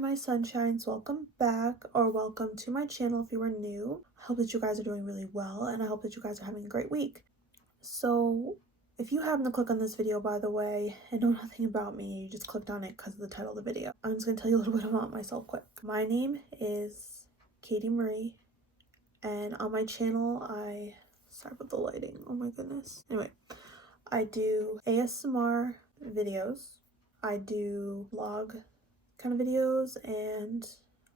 my sunshines, welcome back or welcome to my channel if you are new. I hope that you guys are doing really well and I hope that you guys are having a great week. So if you happen to click on this video, by the way, and know nothing about me, you just clicked on it because of the title of the video. I'm just going to tell you a little bit about myself quick. My name is Katie Marie, and on my channel sorry about the lighting, oh my goodness. Anyway, I do ASMR videos, I do vlog kind of videos, and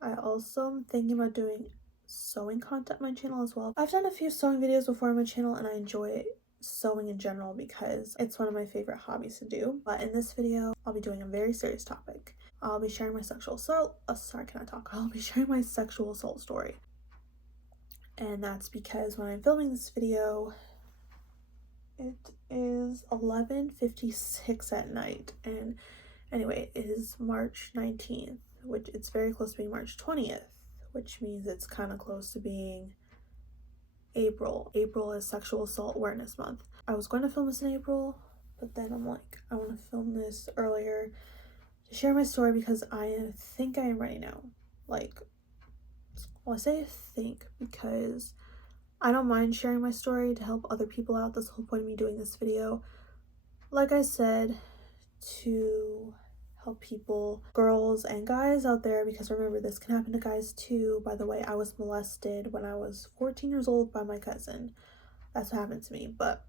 I also am thinking about doing sewing content on my channel as well. I've done a few sewing videos before on my channel and I enjoy sewing in general because it's one of my favorite hobbies to do. But in this video, I'll be doing a very serious topic. I'll be sharing my sexual assault, I'll be sharing my sexual assault story. And that's because when I'm filming this video, it is 11:56 at night, and anyway, it is March 19th, which it's very close to being March 20th, which means it's kind of close to being April. April is Sexual Assault Awareness Month. I was going to film this in April, but then I'm like, I want to film this earlier to share my story because I think I am ready now. Like, well, I say think because I don't mind sharing my story to help other people out. That's the whole point of me doing this video. Like I said, to help people, girls and guys out there, because remember, this can happen to guys too. By the way, I was molested when I was 14 years old by my cousin. That's what happened to me. But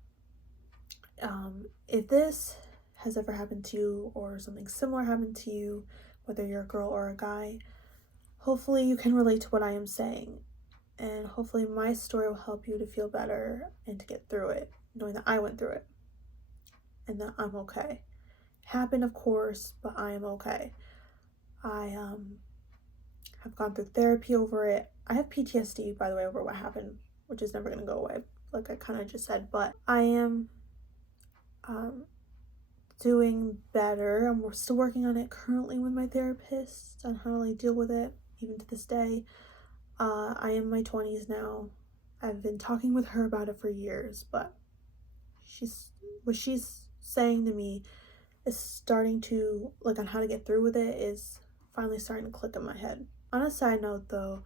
if this has ever happened to you or something similar happened to you, whether you're a girl or a guy, hopefully you can relate to what I am saying. And hopefully my story will help you to feel better and to get through it, knowing that I went through it and that I'm okay. It happened, of course, but I am okay. I have gone through therapy over it. I have PTSD, by the way, over what happened, which is never going to go away, like I kind of just said, but I am doing better. I'm still working on it currently with my therapist on how to like deal with it, even to this day. I am in my 20s now. I've been talking with her about it for years, but what she's saying to me is starting to, like, on how to get through with it is finally starting to click in my head. On a side note though,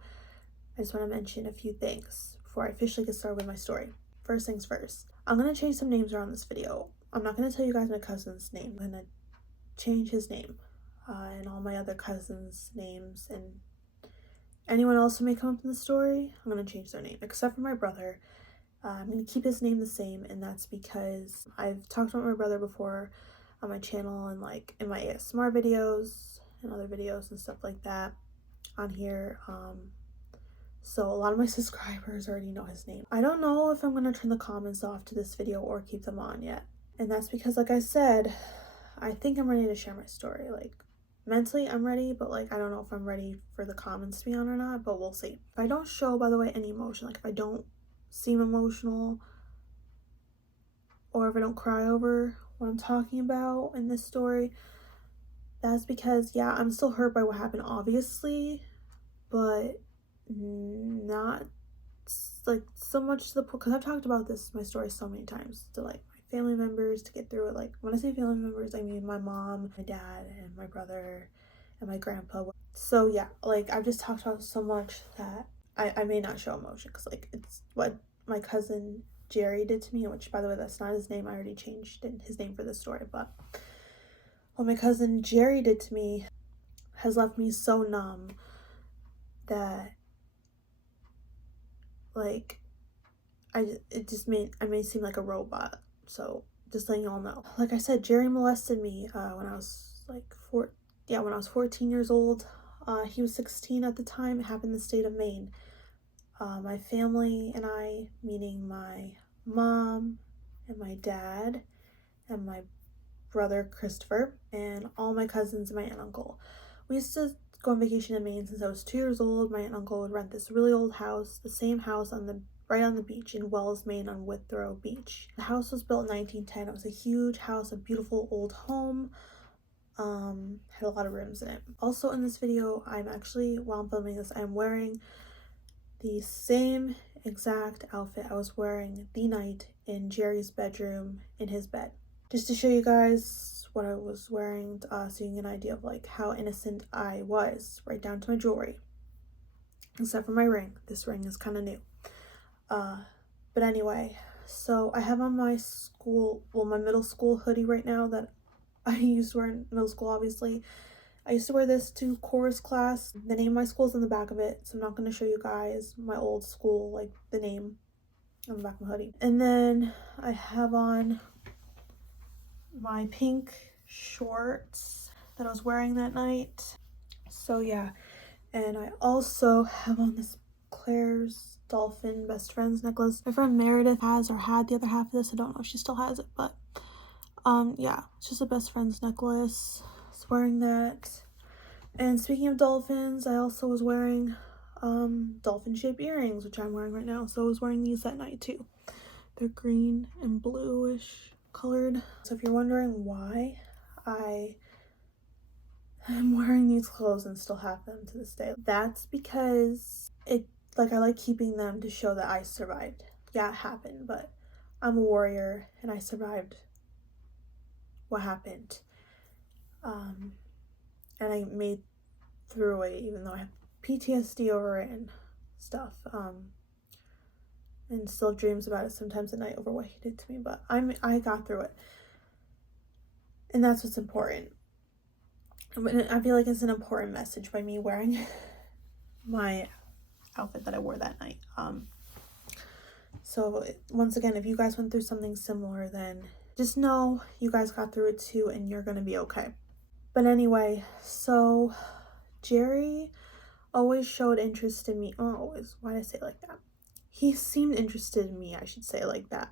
I just want to mention a few things before I officially get started with my story. First things first, I'm going to change some names around this video. I'm not going to tell you guys my cousin's name. I'm going to change his name and all my other cousins' names, and anyone else who may come up in the story, I'm going to change their name, except for my brother. I'm going to keep his name the same, and that's because I've talked about my brother before on my channel and like in my ASMR videos and other videos and stuff like that on here. So a lot of my subscribers already know his name. I don't know if I'm going to turn the comments off to this video or keep them on yet. And that's because, like I said, I think I'm ready to share my story. Like, mentally I'm ready, but like I don't know if I'm ready for the comments to be on or not, but we'll see. If I don't show, by the way, any emotion, like if I don't seem emotional or if I don't cry over what I'm talking about in this story, that's because, yeah, I'm still hurt by what happened, obviously, but not like so much to the point, because I've talked about my story so many times to like my family members to get through it. Like when I say family members, I mean my mom, my dad, and my brother and my grandpa. So yeah, like I've just talked about so much that I may not show emotion, because like it's what my cousin Jerry did to me, which, by the way, that's not his name. I already changed his name for this story, but what my cousin Jerry did to me has left me so numb that, like, I may seem like a robot. So just letting y'all know. Like I said, Jerry molested me when I was like when I was 14 years old. He was 16 at the time. It happened in the state of Maine. My family and I, meaning my mom and my dad and my brother Christopher and all my cousins and my aunt and uncle, we used to go on vacation in Maine since I was 2 years old. My aunt and uncle would rent this really old house, the same house right on the beach in Wells, Maine, on Withrow Beach. The house was built in 1910. It was a huge house, a beautiful old home. Had a lot of rooms in it. Also in this video, while I'm filming this, I'm wearing the same exact outfit I was wearing the night in Jerry's bedroom in his bed. just to show you guys what I was wearing, so you get an idea of like how innocent I was, right down to my jewelry, except for my ring. This ring is kind of new. But anyway, so I have on my my middle school hoodie right now that I used to wear in middle school, obviously. I used to wear this to chorus class. The name of my school is in the back of it, so I'm not going to show you guys my old school, like the name on the back of my hoodie. And then I have on my pink shorts that I was wearing that night. So yeah, and I also have on this Claire's dolphin best friends necklace. My friend Meredith has or had the other half of this. I don't know if she still has it, but yeah, it's just a best friends necklace. I was wearing that. And speaking of dolphins, I also was wearing dolphin shaped earrings, which I'm wearing right now. So I was wearing these that night too. They're green and bluish colored. So if you're wondering why I am wearing these clothes and still have them to this day, that's because I like keeping them to show that I survived. Yeah, it happened, but I'm a warrior and I survived what happened. And I made through it, even though I have PTSD over it and stuff. And still have dreams about it sometimes at night over what he did to me, but I got through it. And that's what's important. I feel like it's an important message by me wearing my outfit that I wore that night. So once again, if you guys went through something similar, then just know you guys got through it too, and you're gonna be okay. But anyway, so Jerry always showed interest in me. Oh, always. Why did I say it like that? He seemed interested in me, I should say, like that,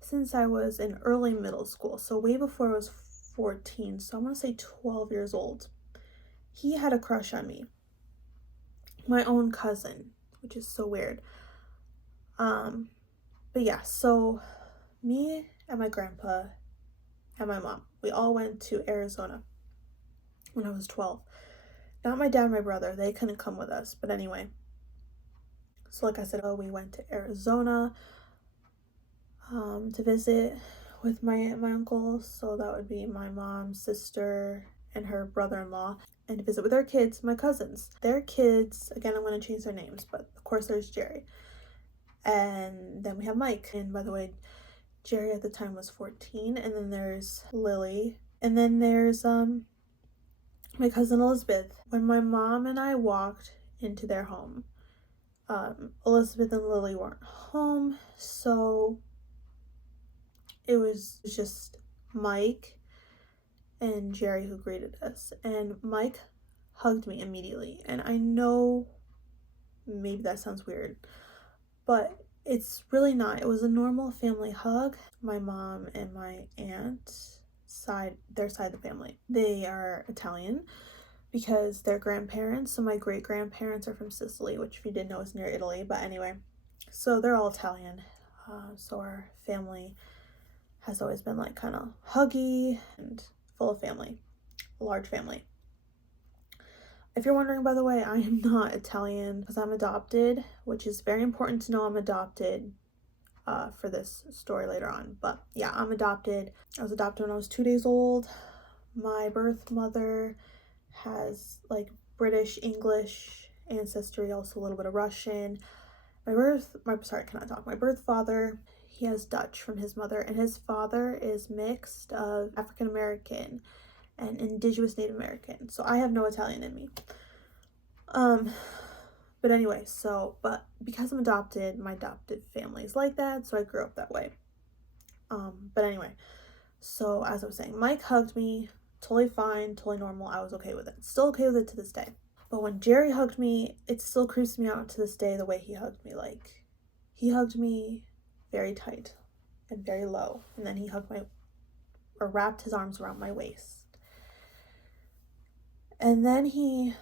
since I was in early middle school. So way before I was 14, so I'm gonna say 12 years old. He had a crush on me. My own cousin, which is so weird. But yeah, so me and my grandpa and my mom, we all went to Arizona when I was 12. Not my dad and my brother, they couldn't come with us, but anyway. So like I said, we went to Arizona to visit with my uncle. So that would be my mom's sister and her brother-in-law, and to visit with their kids, my cousins. Their kids, again, I'm going to change their names, but of course there's Jerry. And then we have Mike. And by the way, Jerry at the time was 14. And then there's Lily. And then there's my cousin Elizabeth. When my mom and I walked into their home, Elizabeth and Lily weren't home, so it was just Mike and Jerry who greeted us. And Mike hugged me immediately. And I know maybe that sounds weird, but it's really not. It was a normal family hug. My mom and my aunt their side of the family, they are Italian because their grandparents, so my great grandparents are from Sicily, which if you didn't know is near Italy, but anyway, so they're all Italian. So our family has always been like kind of huggy and full of family, a large family. If you're wondering, by the way, I am not Italian because I'm adopted, which is very important to know. I'm adopted for this story later on. But yeah, I'm adopted. I was adopted when I was 2 days old. My birth mother has like British, English ancestry, also a little bit of Russian. My birth father, he has Dutch from his mother, and his father is mixed of African American and indigenous Native American. So I have no Italian in me. But anyway, but because I'm adopted, my adopted family is like that, so I grew up that way. But anyway, so as I was saying, Mike hugged me, totally fine, totally normal. I was okay with it. Still okay with it to this day. But when Jerry hugged me, it still creeps me out to this day the way he hugged me. Like, he hugged me very tight and very low, and then he wrapped his arms around my waist. And then he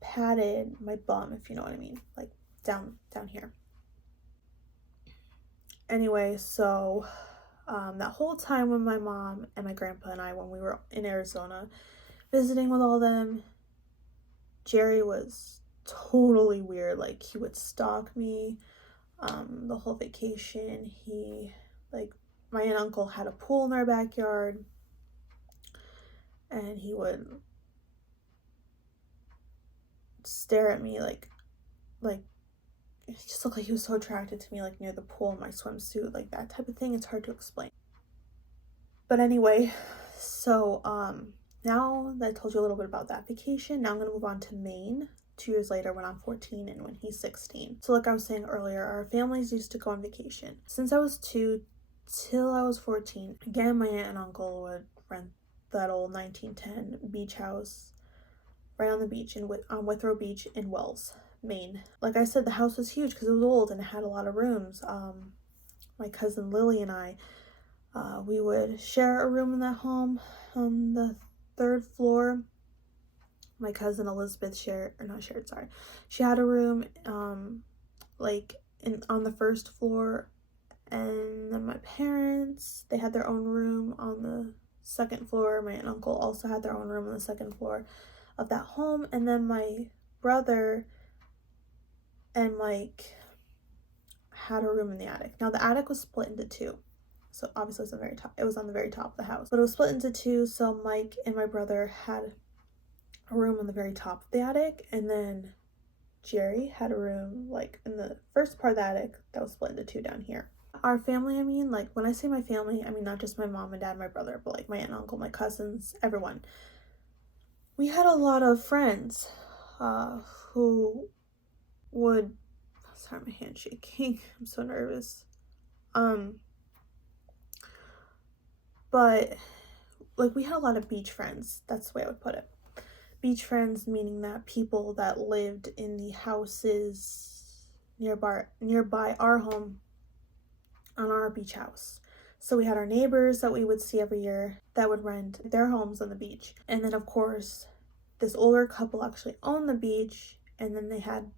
patted my bum, if you know what I mean, like down here. Anyway, so that whole time when my mom and my grandpa and I, when we were in Arizona visiting with all them, Jerry was totally weird. Like, he would stalk me the whole vacation. He, like, my aunt and uncle had a pool in their backyard, and he would stare at me like it just looked like he was so attracted to me, like near the pool in my swimsuit, like that type of thing. It's hard to explain. But anyway, so now that I told you a little bit about that vacation, now I'm going to move on to Maine 2 years later when I'm 14 and when he's 16. So like I was saying earlier, our families used to go on vacation. Since I was 2 till I was 14, again, my aunt and uncle would rent that old 1910 beach house right on the beach on Withrow Beach in Wells, Maine. Like I said, the house was huge because it was old and it had a lot of rooms. My cousin Lily and I, we would share a room in that home on the 3rd floor. My cousin Elizabeth she had a room on the 1st floor, and then my parents, they had their own room on the 2nd floor. My aunt and uncle also had their own room on the 2nd floor of that home, and then my brother and Mike had a room in the attic. Now the attic was split into 2. So obviously it was on the very top of the house, but it was split into 2. So Mike and my brother had a room on the very top of the attic, and then Jerry had a room like in the first part of the attic that was split into 2 down here. Our family, I mean, like when I say my family, I mean not just my mom and dad, my brother, but like my aunt and uncle, my cousins, everyone. We had a lot of friends who would, sorry, my hand's shaking, I'm so nervous. But like we had a lot of beach friends, that's the way I would put it. Beach friends meaning that people that lived in the houses nearby our home on our beach house. So we had our neighbors that we would see every year that would rent their homes on the beach. And then of course, this older couple actually owned the beach, and then they had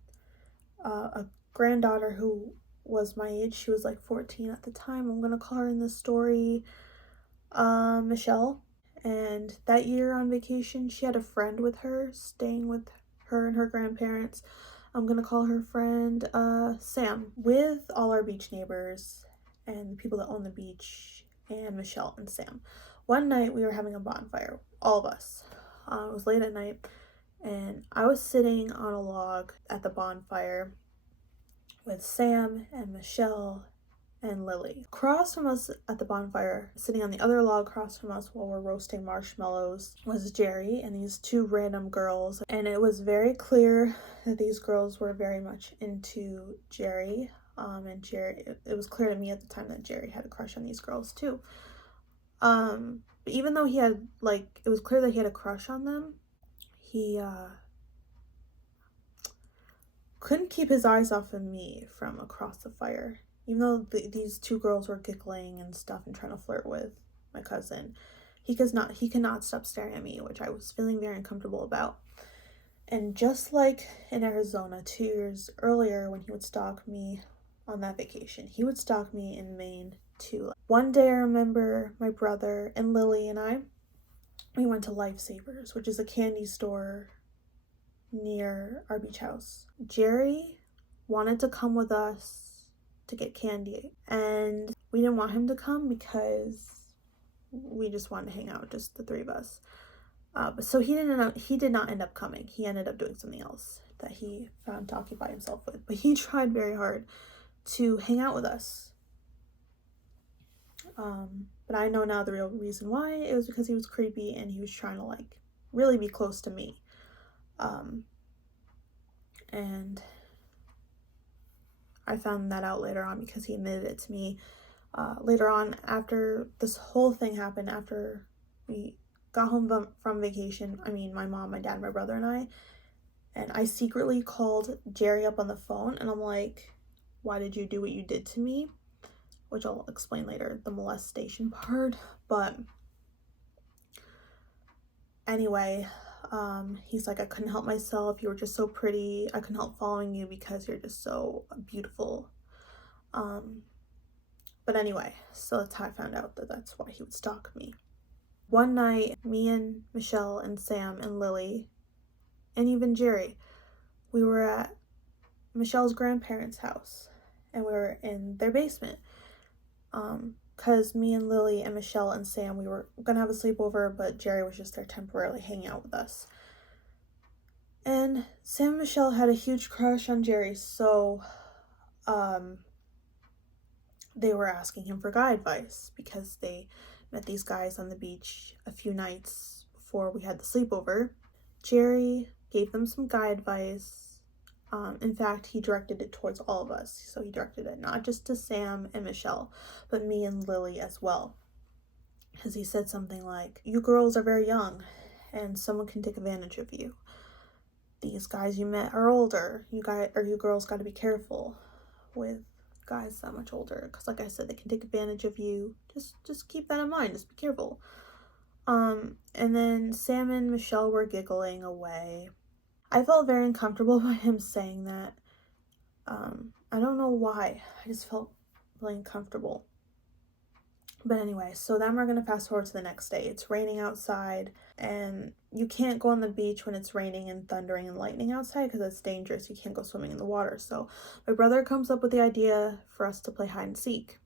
a granddaughter who was my age. She was like 14 at the time. I'm gonna call her in this story Michelle. And that year on vacation, she had a friend with her, staying with her and her grandparents. I'm gonna call her friend Sam, with all our beach neighbors and the people that own the beach, and Michelle and Sam. One night we were having a bonfire, all of us. It was late at night, and I was sitting on a log at the bonfire with Sam and Michelle and Lily. Across from us at the bonfire, sitting on the other log across from us while we're roasting marshmallows, was Jerry and these 2 random girls. And it was very clear that these girls were very much into Jerry. And Jerry, it was clear to me at the time that Jerry had a crush on these girls too. But even though he had, like, it was clear that he had a crush on them, he couldn't keep his eyes off of me from across the fire. Even though these 2 girls were giggling and stuff and trying to flirt with my cousin, he could not stop staring at me, which I was feeling very uncomfortable about. And just like in Arizona 2 years earlier when he would stalk me on that vacation, he would stalk me in Maine too. One day I remember my brother and Lily and we went to Lifesavers, which is a candy store near our beach house. Jerry wanted to come with us to get candy, and we didn't want him to come because we just wanted to hang out, just the 3 of us. So he did not end up coming. He ended up doing something else that he found to occupy himself with, but he tried very hard to hang out with us. But I know now the real reason why. It was because he was creepy and he was trying to like really be close to me. And I found that out later on because he admitted it to me later on after this whole thing happened, after we got home from vacation. I mean, my mom, my dad, my brother, and I secretly called Jerry up on the phone, and I'm like, why did you do what you did to me? Which I'll explain later, the molestation part. But anyway, he's like, I couldn't help myself. You were just so pretty. I couldn't help following you because you're just so beautiful. But anyway, so that's how I found out that that's why he would stalk me. One night, me and Michelle and Sam and Lily, and even Jerry, we were at Michelle's grandparents' house, and we were in their basement. because me and Lily and Michelle and Sam, we were gonna have a sleepover, but Jerry was just there temporarily hanging out with us. And Sam and Michelle had a huge crush on Jerry, so they were asking him for guy advice because they met these guys on the beach a few nights before we had the sleepover. Jerry gave them some guy advice. In fact, he directed it towards all of us. So he directed it not just to Sam and Michelle, but me and Lily as well. Because he said something like, "You girls are very young and someone can take advantage of you. These guys you met are older. You girls got to be careful with guys that much older, because like I said, they can take advantage of you. Just keep that in mind. Just be careful." And then Sam and Michelle were giggling away. I felt very uncomfortable by him saying that. I don't know why. I just felt really uncomfortable. But anyway, so then we're going to fast forward to the next day. It's raining outside, and you can't go on the beach when it's raining and thundering and lightning outside because it's dangerous. You can't go swimming in the water. So my brother comes up with the idea for us to play hide and seek.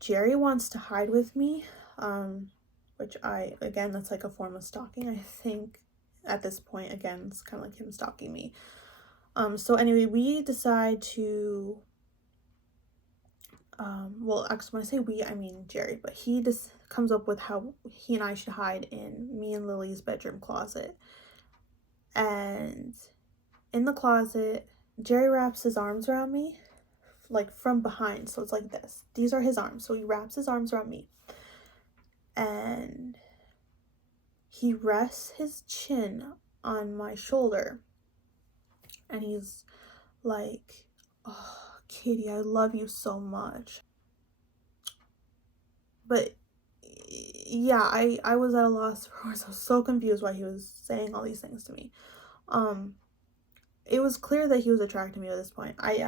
Jerry wants to hide with me, which again, that's like a form of stalking, I think. At this point, again, it's kind of like him stalking me. So anyway, we decide to, well, actually, when I say we, I mean Jerry, but he just comes up with how he and I should hide in me and Lily's bedroom closet. And in the closet, Jerry wraps his arms around me, like from behind, so it's like this. These are his arms, so he wraps his arms around me. And he rests his chin on my shoulder, and he's like, "Oh, Katie, I love you so much." But yeah, I was at a loss for words. I was so confused why he was saying all these things to me. It was clear that he was attracted to me at this point. I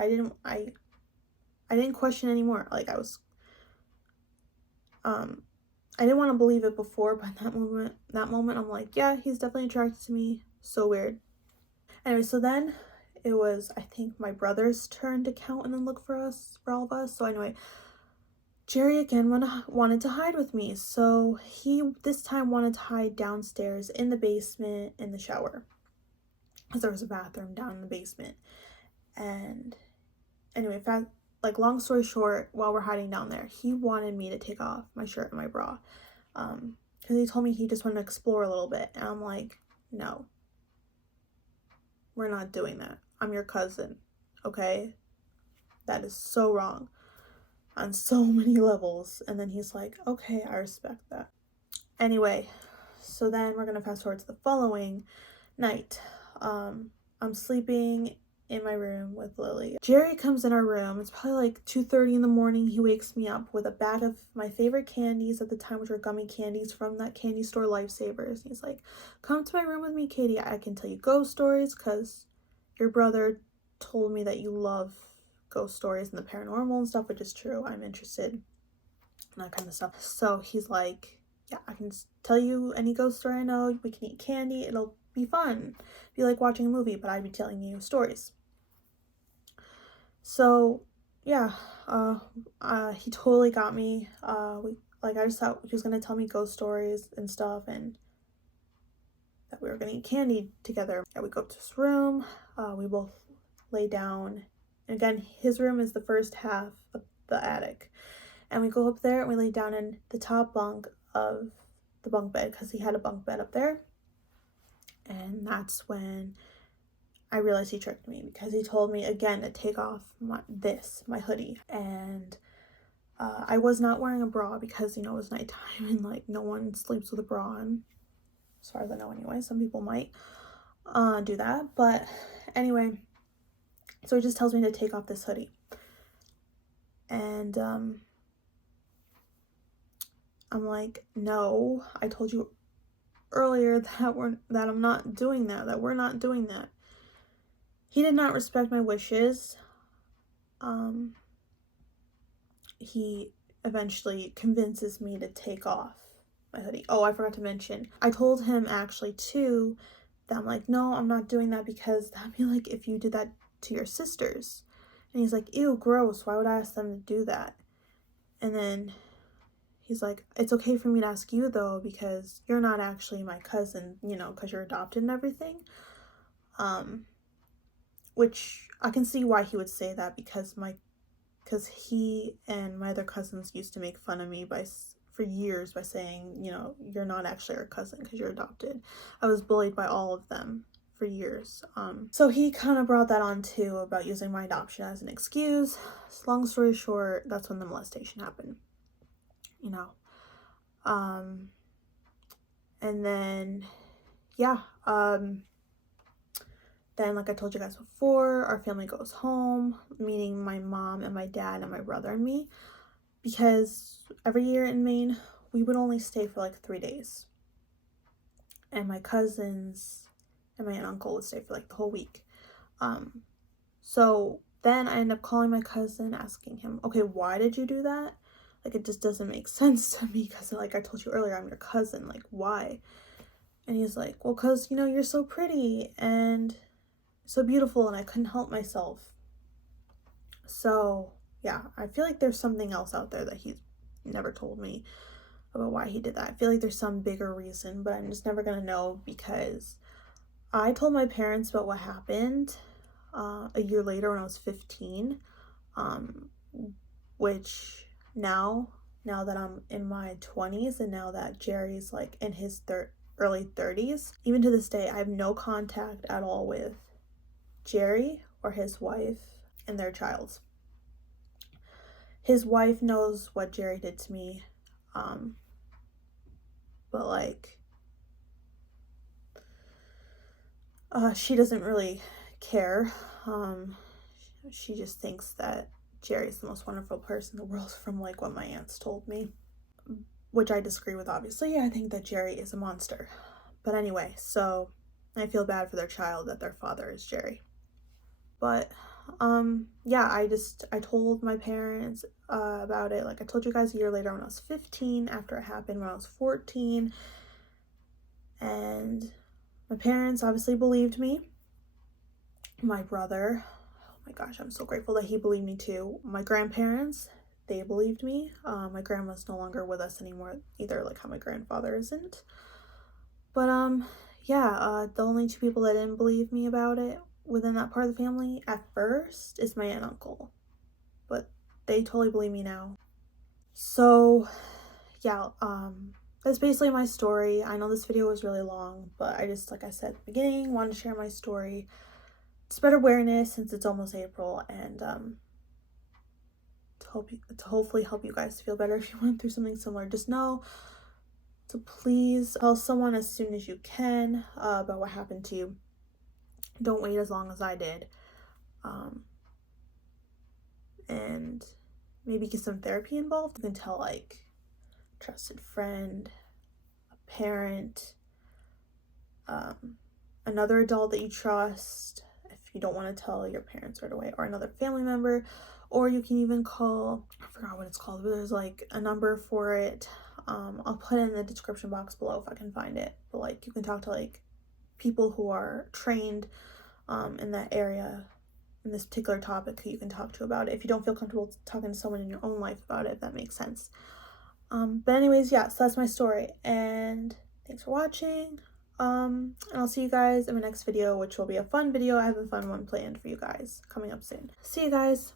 didn't question anymore. Like I didn't want to believe it before, but that moment, I'm like, yeah, he's definitely attracted to me. So weird. Anyway, so then it was, I think, my brother's turn to count and then look for all of us. So anyway, Jerry again wanted to hide with me. So he this time wanted to hide downstairs in the basement in the shower, because there was a bathroom down in the basement. And anyway, long story short, while we're hiding down there, he wanted me to take off my shirt and my bra, because he told me he just wanted to explore a little bit. And I'm like, no, we're not doing that. I'm your cousin, okay? That is so wrong on so many levels. And then he's like, okay, I respect that. Anyway, so then we're gonna fast forward to the following night. I'm sleeping in my room with Lily. Jerry comes in our room. It's probably like 2:30 in the morning. He wakes me up with a bag of my favorite candies at the time, which were gummy candies from that candy store, Lifesavers. He's like, "Come to my room with me, Katie. I can tell you ghost stories because your brother told me that you love ghost stories and the paranormal and stuff," which is true. I'm interested in that kind of stuff. So he's like, "Yeah, I can tell you any ghost story I know. We can eat candy. It'll be fun. Be like watching a movie, but I'd be telling you stories." So yeah, he totally got me. I just thought he was gonna tell me ghost stories and stuff, and that we were gonna eat candy together. Yeah, we go up to his room. We both lay down. And again, his room is the first half of the attic. And we go up there and we lay down in the top bunk of the bunk bed, because he had a bunk bed up there. And that's when I realized he tricked me, because he told me again to take off my hoodie. And I was not wearing a bra because, it was nighttime and like no one sleeps with a bra on, as far as I know anyway. Some people might do that, but anyway, so he just tells me to take off this hoodie. And I'm like, no, I told you earlier that I'm not doing that we're not doing that. He did not respect my wishes. He eventually convinces me to take off my hoodie. Oh, I forgot to mention, I told him actually too that I'm like, no, I'm not doing that, because that'd be like if you did that to your sisters. And he's like, ew, gross, why would I ask them to do that? And then he's like, it's okay for me to ask you though, because you're not actually my cousin, you know, because you're adopted and everything. Which I can see why he would say that, because he and my other cousins used to make fun of me for years by saying, you know, you're not actually our cousin because you're adopted. I was bullied by all of them for years. So he kind of brought that on too, about using my adoption as an excuse. Long story short, that's when the molestation happened, you know. And then, yeah, then, like I told you guys before, our family goes home, meaning my mom and my dad and my brother and me, because every year in Maine, we would only stay for like 3 days. And my cousins and my aunt and uncle would stay for like the whole week. So then I end up calling my cousin, asking him, okay, why did you do that? Like, it just doesn't make sense to me, because like I told you earlier, I'm your cousin, like, why? And he's like, well, because, you know, you're so pretty and so beautiful, and I couldn't help myself. So yeah, I feel like there's something else out there that he's never told me about why he did that. I feel like there's some bigger reason, but I'm just never gonna know, because I told my parents about what happened a year later when I was 15, which now that I'm in my 20s, and now that Jerry's like in his early 30s, even to this day, I have no contact at all with Jerry or his wife and their child. His wife knows what Jerry did to me, but like, she doesn't really care. She just thinks that Jerry's the most wonderful person in the world, from like what my aunts told me, which I disagree with, obviously. I think that Jerry is a monster. But anyway, so I feel bad for their child that their father is Jerry. But yeah, I told my parents about it, like I told you guys, a year later when I was 15, after it happened when I was 14. And my parents obviously believed me. My brother, oh my gosh, I'm so grateful that he believed me too. My grandparents, they believed me. My grandma's no longer with us anymore either, like how my grandfather isn't. But yeah, the only 2 people that didn't believe me about it within that part of the family at first is my aunt and uncle, but they totally believe me now. So yeah, that's basically my story. I know this video was really long, but I just, like I said at the beginning, wanted to share my story to spread awareness, since it's almost April, and to hopefully help you guys feel better if you went through something similar. Just know to please tell someone as soon as you can about what happened to you. Don't wait as long as I did. And maybe get some therapy involved. You can tell like a trusted friend, a parent, another adult that you trust, if you don't want to tell your parents right away, or another family member. Or you can even call, I forgot what it's called, but there's like a number for it. I'll put it in the description box below if I can find it. But like, you can talk to like people who are trained in that area, in this particular topic, who you can talk to about it if you don't feel comfortable talking to someone in your own life about it, if that makes sense. But anyways, yeah, so that's my story, and thanks for watching. And I'll see you guys in my next video, which will be a fun video. I have a fun one planned for you guys coming up soon. See you guys.